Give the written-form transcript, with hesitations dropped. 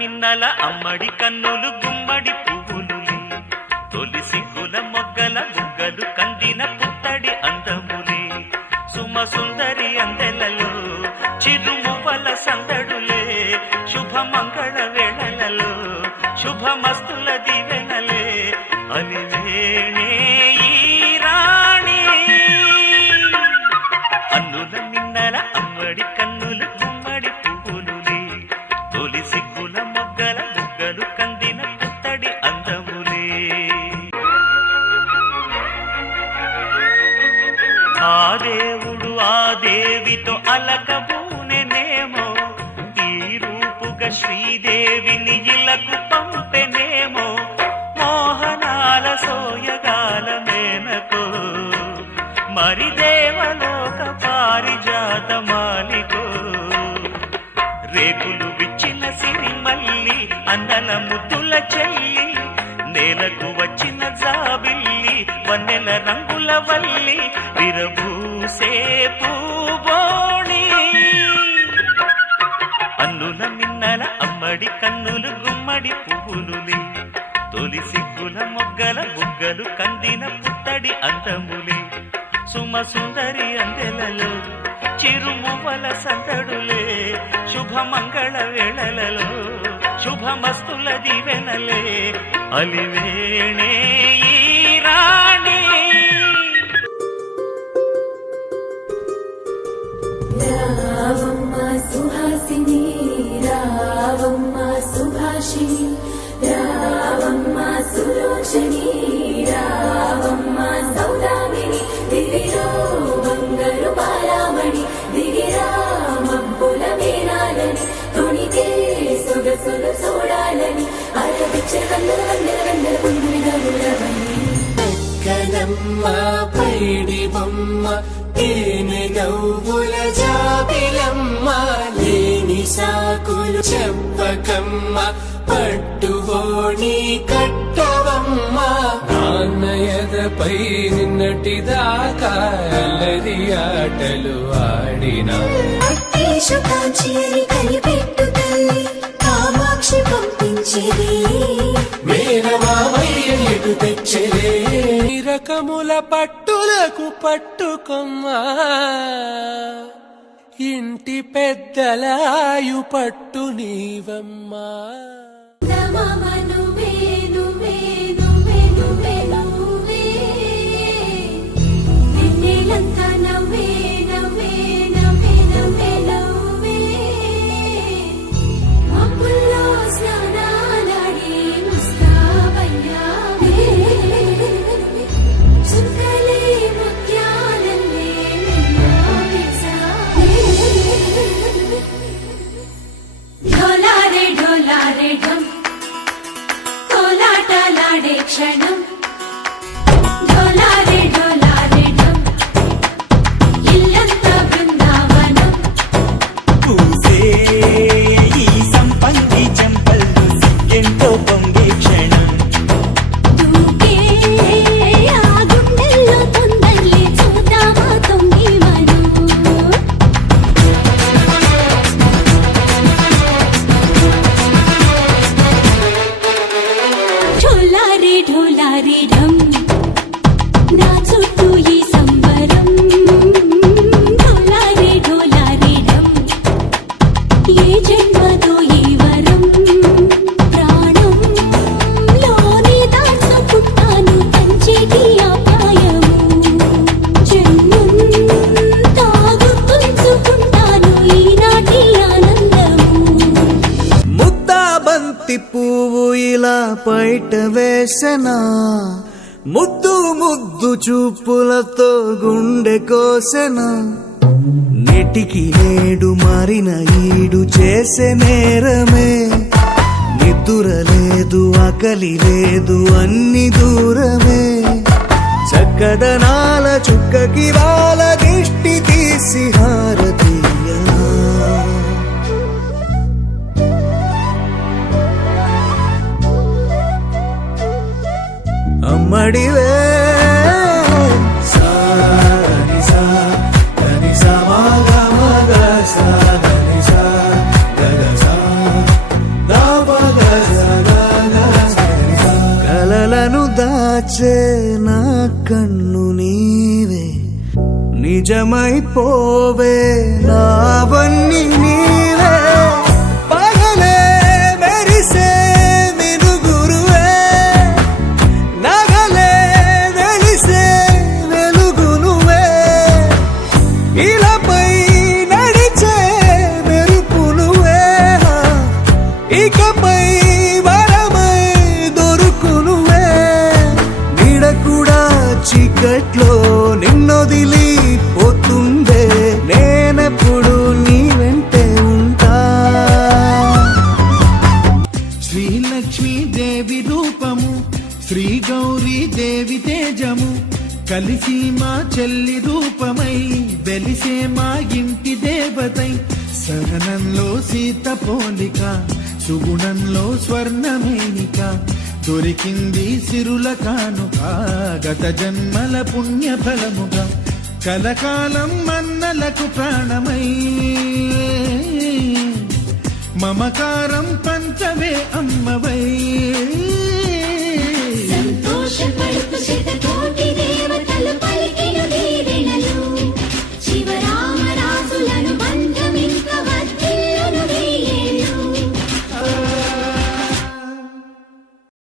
మిన్నల అమ్మడి కన్నులు గుమ్మడి పువ్వులులే తొలి సిగ్గుల మొగ్గల బుగ్గలు కందిన పుత్తడి అందములే సుమ సుందరి అందెలలో చిరుమువ్వల సందడులే శుభమంగళ వేళలలో శుభమస్తుల దివెనలే అలివేణే ఈ రాణి అన్నుల మిన్నల అమ్మడి కన్నులు గుమ్మడి పువ్వులులే తొలి సిగ్గుల మొగ్గల బుగ్గలు కందిన పుత్తడి అందములే ఆ దేవుడు ఆ దేవితో అలకబూనెనేమో ఈ రూపుగా శ్రీదేవిని ఇలకు పంపెనేమో మోహనాల సోయగాల మేనకో మరి దేవలోక పారిజాత మాలికో రేకులు విచ్చిన సిరిమల్లి అందల ముద్దుల చెల్లి నేలకు వచ్చిన జాబిల్లి వన్నెల రంగుల వల్లి విరబూసే పూబోణి అన్నుల మిన్నల అమ్మడి కన్నులు గుమ్మడి పువ్వులులే తొలి సిగ్గుల మొగ్గల బుగ్గలు కందిన పుత్తడి అందములే సుమ సుందరి అందెలలో చిరుమువ్వల సందడులే శుభమంగళ వేళలలో శుభమస్తుల దివెనలే అలివేణే ఈ రాణి రావమ్మ సుహాసిని రావమ్మ సుభాషిణి రావమ్మ సులోచని రావమ్మ సౌదామిని దిగిరో బంగారు బాలామణి దిగిరా మబ్బుల మేనాలని తొణితే సొగసులు చూడాలని అరవిచ్చ కన్నుల వందల వందల పుంగులుగా గులవని కదమ్మ పైడి బొమ్మ తేనె నవ్వుల జాబిలమ్మ లేని సాకులు చెప్పకమ్మ పట్టువోణి కట్టవమ్మ నాన్నయదపై నిన్నటిదాకా అల్లరి ఆటలు ఆడినా కాంచి కలిపెట్టు తల్లి కామాక్షి పంపించేది మేనమామయ్య ఎటు తెచ్చలే రకముల పట్టులకు పట్టుకొమ్మా ఇంటి పెద్దలాయు పట్టు నీవమ్మా క్షణం ఢోలారే ఢోలారే ఢమ్ ఇల్లంతా బృందావనం పూసే ఈ సంపంగి చెంపల్లో సిగ్గెంతో పొంగే క్షణం దూకే ఆ గుండెల్లో తొందరలే చూద్దామా తొంగి మనం ఢోలారే ఢోలారే ఢమ్ నా చుట్టూ ఈ సంబరం ఢోలారే ఢోలారే ఢమ్ ఏ జన్మదో ఈ వరం ప్రాణం లోని దాచుకుంటాను కంచేటి అపాయము జన్మంతా గుర్తుంచుకుంటాను ఈనాటి ఆనందము ముద్దా బంతి పువ్వు ఇలా బయట వేసెనా ముద్దు ముద్దు చూపులతో గుండె కోసెనా నెటికి నేడు మారిన ఈడు చేసే నేరమే నిద్ర లేదు ఆకలి లేదు అన్ని దూరమే చక్కదనాల చుక్కకి వాళ్ళ దిష్టి తీసి హారతీయనా అమ్మడివే కాచే నా కన్ను నీవే నిజమైపోవే నావన్నీ నీవే పగలే మెరిసే వెలుగురువే నగలే వెలిసే వెలుగు నువ్వే ఇలాపై నడిచే మెరుపు నువ్వే ఇకపై వరమై దొరుకు నువ్వే నీడ కూడా చీకట్లో నిన్నొదిలి పోతుందే నేనెప్పుడు నీ వెంటే ఉంటా శ్రీలక్ష్మీ దేవి రూపము శ్రీ గౌరీ దేవి తేజము కలిసి మా చెల్లి రూపమై వెలిసే మా ఇంటి దేవతై సహనంలో సీత పోలిక సుగుణంలో స్వర్ణమేనిక దొరికింది సిరుల కానుక గత జన్మల పుణ్య ఫలముగా కలకాలం మన్నలకు ప్రాణమై